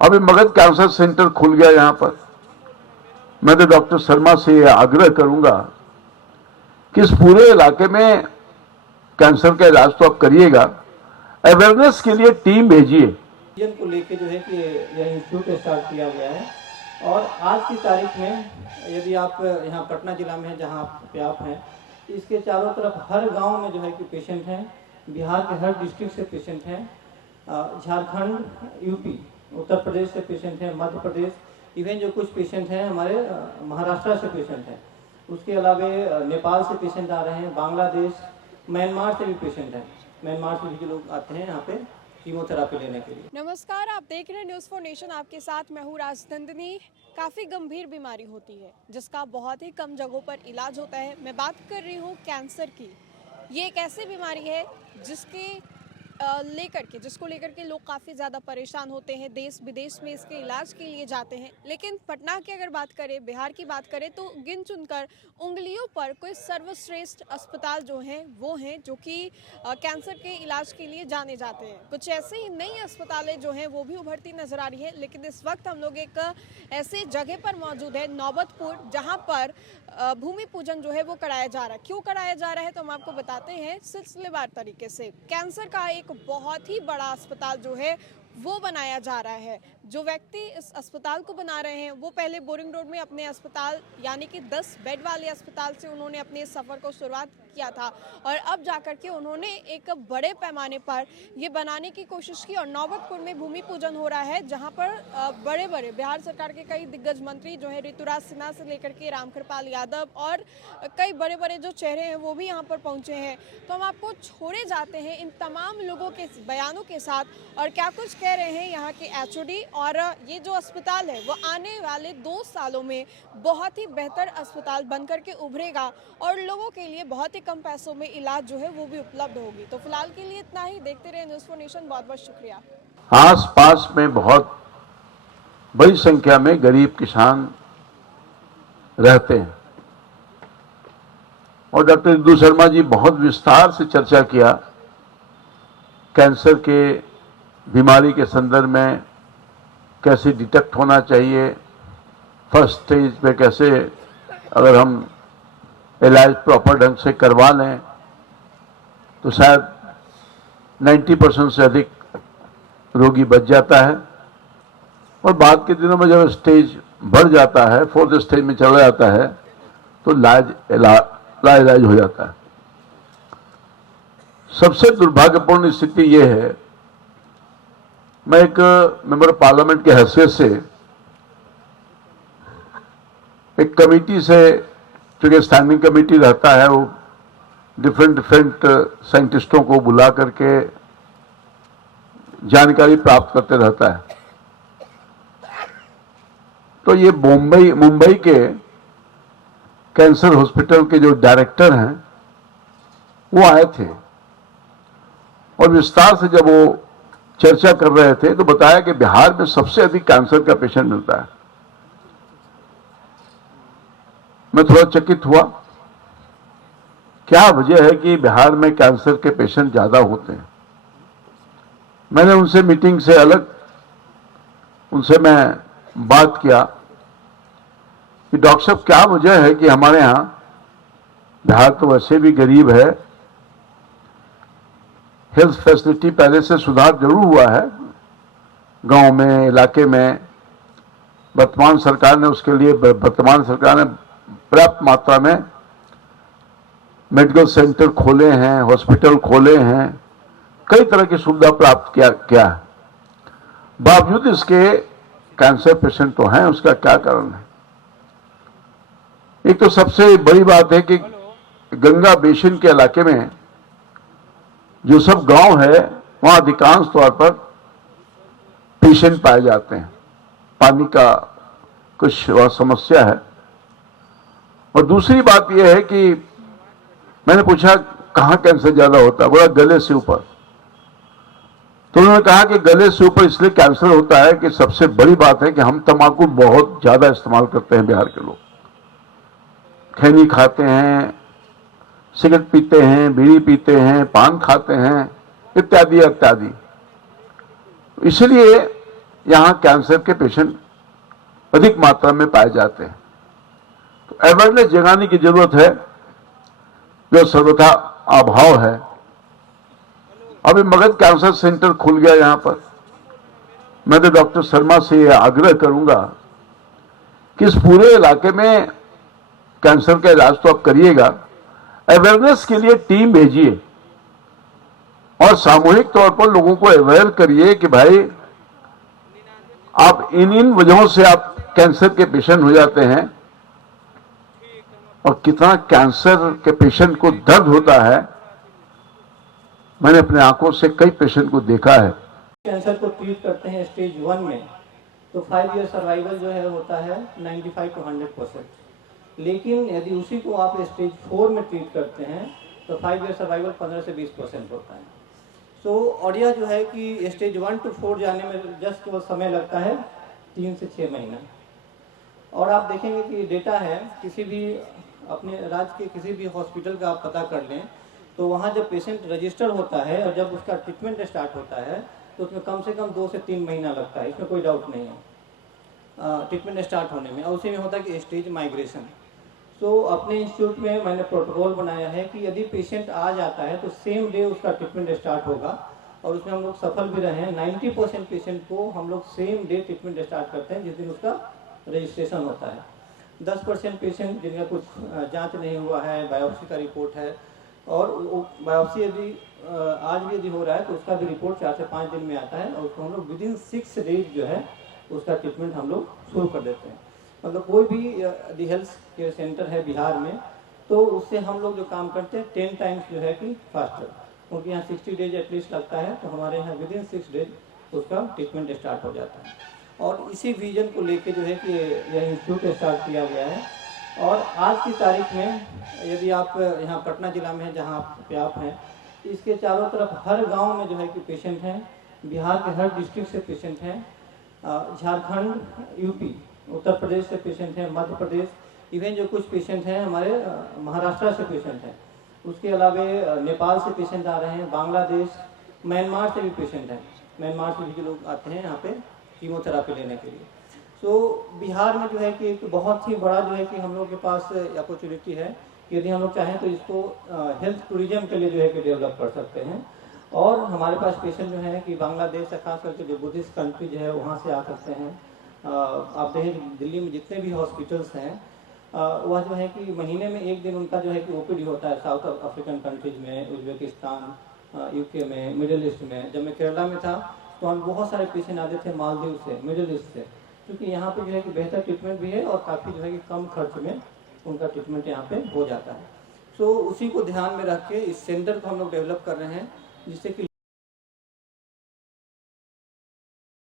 अभी Magadh cancer centre खुल गया यहाँ पर। मैं तो डॉक्टर शर्मा से यह आग्रह करूंगा कि इस पूरे इलाके में कैंसर का इलाज तो आप करिएगा, अवेयरनेस के लिए टीम भेजिए। को लेके जो है कि यह इंस्टीट्यूट स्टार्ट किया गया है और आज की तारीख में यदि आप यहाँ पटना जिला में जहाँ पे आप हैं, इसके चारों तरफ हर गांव में जो है कि पेशेंट हैं, बिहार के हर डिस्ट्रिक्ट से पेशेंट हैं, झारखंड, यूपी, उत्तर प्रदेश से पेशेंट हैं, मध्य प्रदेश, इवन जो कुछ पेशेंट हैं हमारे महाराष्ट्र से पेशेंट हैं, उसके अलावा नेपाल से पेशेंट आ रहे हैं, बांग्लादेश, म्यांमार से भी पेशेंट हैं। म्यांमार से भी लोग आते हैं यहाँ पे कीमोथेरापी लेने के लिए। नमस्कार, आप देख रहे हैं न्यूज़ फॉर नेशन। आपके साथ मैं हूँ राजनंदिनी। काफ़ी गंभीर बीमारी होती है जिसका बहुत ही कम जगहों पर इलाज होता है। मैं बात कर रही हूँ कैंसर की। ये एक ऐसी बीमारी है जिसको लेकर के लोग काफ़ी ज़्यादा परेशान होते हैं, देश विदेश में इसके इलाज के लिए जाते हैं। लेकिन पटना की अगर बात करें, बिहार की बात करें, तो गिन चुनकर उंगलियों पर कोई सर्वश्रेष्ठ अस्पताल जो हैं वो हैं जो कि कैंसर के इलाज के लिए जाने जाते हैं। कुछ ऐसे ही नई अस्पतालें जो हैं वो भी उभरती नजर आ रही है। लेकिन इस वक्त हम लोग एक ऐसे जगह पर मौजूद है, नौबतपुर, जहाँ पर भूमि पूजन जो है वो कराया जा रहा है। क्यों कराया जा रहा है तो हम आपको बताते हैं सिलसिलेवार तरीके से। कैंसर का एक बहुत ही बड़ा अस्पताल जो है वो बनाया जा रहा है। जो व्यक्ति इस अस्पताल को बना रहे हैं वो पहले बोरिंग रोड में अपने अस्पताल यानी कि 10 बेड वाले अस्पताल से उन्होंने अपने सफ़र को शुरुआत किया था और अब जाकर के उन्होंने एक बड़े पैमाने पर ये बनाने की कोशिश की। और नौबतपुर में भूमि पूजन हो रहा है जहां पर बड़े बड़े बिहार सरकार के कई दिग्गज मंत्री जो है ऋतुराज सिन्हा से लेकर के रामकृपाल यादव और कई बड़े बड़े जो चेहरे हैं वो भी यहाँ पर पहुँचे हैं। तो हम आपको छोड़े जाते हैं इन तमाम लोगों के बयानों के साथ और क्या कुछ कह रहे हैं यहाँ के एचओडी। और ये जो अस्पताल है वो आने वाले 2 सालों में बहुत ही बेहतर अस्पताल बनकर के उभरेगा और लोगों के लिए बहुत ही कम पैसों में इलाज जो है वो भी उपलब्ध होगी। तो फिलहाल के लिए इतना ही। देखते रहे न्यूज़ फॉर नेशन। बहुत बहुत शुक्रिया। आस पास में बहुत बड़ी संख्या में गरीब किसान रहते हैं और डॉक्टर इंदु शर्मा जी बहुत विस्तार से चर्चा किया कैंसर के बीमारी के संदर्भ में, कैसे डिटेक्ट होना चाहिए, फर्स्ट स्टेज पे कैसे अगर हम इलाज प्रॉपर ढंग से करवा लें तो शायद 90% से अधिक रोगी बच जाता है और बाद के दिनों में जब स्टेज बढ़ जाता है, 4th स्टेज में चला जाता है तो लाइलाज हो जाता है। सबसे दुर्भाग्यपूर्ण स्थिति यह है, मैं एक मेंबर पार्लियामेंट के हैसियत से एक कमेटी से, चूंकि स्टैंडिंग कमेटी रहता है, वो डिफरेंट साइंटिस्टों को बुला करके जानकारी प्राप्त करते रहता है। तो ये मुंबई के कैंसर हॉस्पिटल के जो डायरेक्टर हैं वो आए थे और विस्तार से जब वो चर्चा कर रहे थे तो बताया कि बिहार में सबसे अधिक कैंसर का पेशेंट मिलता है। मैं थोड़ा चकित हुआ, क्या वजह है कि बिहार में कैंसर के पेशेंट ज्यादा होते हैं। मैंने उनसे मीटिंग से अलग उनसे मैं बात किया कि डॉक्टर साहब क्या वजह है कि हमारे यहां, बिहार तो वैसे भी गरीब है, हेल्थ फैसिलिटी पहले से सुधार जरूर हुआ है गांव में, इलाके में। वर्तमान सरकार ने पर्याप्त मात्रा में मेडिकल सेंटर खोले हैं, हॉस्पिटल खोले हैं, कई तरह की सुविधा प्राप्त किया है। बावजूद इसके कैंसर पेशेंट तो हैं, उसका क्या कारण है? एक तो सबसे बड़ी बात है कि गंगा बेसिन के इलाके में जो सब गांव है वहां अधिकांश तौर पर पेशेंट पाए जाते हैं। पानी का कुछ समस्या है। और दूसरी बात यह है कि मैंने पूछा कहां कैंसर ज्यादा होता है, बोला गले से ऊपर। तो उन्होंने कहा कि गले से ऊपर इसलिए कैंसर होता है कि सबसे बड़ी बात है कि हम तंबाकू बहुत ज्यादा इस्तेमाल करते हैं। बिहार के लोग खैनी खाते हैं, सिगरेट पीते हैं, बीड़ी पीते हैं, पान खाते हैं, इत्यादि इत्यादि। इसलिए यहाँ कैंसर के पेशेंट अधिक मात्रा में पाए जाते हैं। तो अवेयरनेस जगाने की जरूरत है, जो सर्वथा अभाव है। अभी मगध कैंसर सेंटर खुल गया यहाँ पर। मैं तो डॉक्टर शर्मा से यह आग्रह करूंगा कि इस पूरे इलाके में कैंसर का इलाज तो आप करिएगा, अवेयरनेस के लिए टीम भेजिए और सामूहिक तौर पर लोगों को अवेयर करिए कि भाई आप इन वजहों से आप कैंसर के पेशेंट हो जाते हैं, और कितना कैंसर के पेशेंट को दर्द होता है। मैंने अपने आंखों से कई पेशेंट को देखा है। कैंसर को ट्रीट करते हैं स्टेज 1 में तो 5 ईयर सर्वाइवल जो है होता है 95 to 100%। लेकिन यदि उसी को आप स्टेज 4 में ट्रीट करते हैं तो 5 ईयर सर्वाइवल 15 से 20% होता है। और यह जो है कि स्टेज 1 to 4 जाने में जस्ट केवल समय लगता है 3 से 6 महीना। और आप देखेंगे कि डेटा है, किसी भी अपने राज्य के किसी भी हॉस्पिटल का आप पता कर लें तो वहाँ जब पेशेंट रजिस्टर होता है और जब उसका ट्रीटमेंट स्टार्ट होता है तो उसमें कम से कम 2 से 3 महीना लगता है, इसमें कोई डाउट नहीं है ट्रीटमेंट स्टार्ट होने में। और उसी में होता है कि स्टेज माइग्रेशन। अपने इंस्टीट्यूट में मैंने प्रोटोकॉल बनाया है कि यदि पेशेंट आ जाता है तो सेम डे उसका ट्रीटमेंट स्टार्ट होगा, और उसमें हम लोग सफल भी रहे हैं। 90% पेशेंट को हम लोग सेम डे ट्रीटमेंट स्टार्ट करते हैं जिस दिन उसका रजिस्ट्रेशन होता है। 10% पेशेंट जिनका कुछ जांच नहीं हुआ है, बायोप्सी का रिपोर्ट है, और बायोप्सी यदि आज भी यदि हो रहा है तो उसका भी रिपोर्ट 4 से 5 दिन में आता है, और उसको हम लोग विदिन 6 डेज जो है उसका ट्रीटमेंट हम लोग शुरू कर देते हैं। मतलब कोई भी यदि हेल्थ केयर सेंटर है बिहार में तो उससे हम लोग जो काम करते हैं 10 टाइम्स जो है कि फास्टर, क्योंकि यहाँ 60 डेज एटलीस्ट लगता है, तो हमारे यहाँ विदिन 6 डेज उसका ट्रीटमेंट स्टार्ट हो जाता है। और इसी विजन को लेके जो है कि यह इंस्टीट्यूट स्टार्ट किया गया है। और आज की तारीख में यदि आप यहाँ पटना जिला में हैं जहाँ पे आप हैं, इसके चारों तरफ हर गांव में जो है कि पेशेंट हैं, बिहार के हर डिस्ट्रिक्ट से पेशेंट हैं, झारखंड, यूपी, उत्तर प्रदेश से पेशेंट हैं, मध्य प्रदेश, इवन जो कुछ पेशेंट हैं हमारे महाराष्ट्र से पेशेंट हैं। उसके अलावा नेपाल से पेशेंट आ रहे हैं, बांग्लादेश, म्यांमार से भी पेशेंट हैं। म्यांमार से भी लोग आते हैं यहाँ पे कीमोथेरापी लेने के लिए। बिहार में जो है कि एक बहुत ही बड़ा जो है कि हम लोग के पास अपॉर्चुनिटी है, यदि हम लोग चाहें तो इसको हेल्थ टूरिज्म के लिए जो है कि डेवलप कर सकते हैं। और हमारे पास पेशेंट जो है कि बांग्लादेश से खास करके जो बुद्धिस्ट कंट्री जो है वहाँ से आ सकते हैं। आप देखें दिल्ली में जितने भी हॉस्पिटल्स हैं वह जो है कि महीने में एक दिन उनका जो है कि ओपीडी होता है साउथ अफ्रीकन कंट्रीज में, उज्बेकिस्तान, यूके में, मिडिल ईस्ट में। जब मैं केरला में था तो हम बहुत सारे पेशेंट आते थे मालदीव से, मिडिल ईस्ट से, क्योंकि यहाँ पे जो है कि बेहतर ट्रीटमेंट भी है और काफ़ी जो है कि कम खर्च में उनका ट्रीटमेंट यहाँ पे हो जाता है। उसी को ध्यान में रख के इस सेंटर को हम लोग डेवलप कर रहे हैं, जिससे कि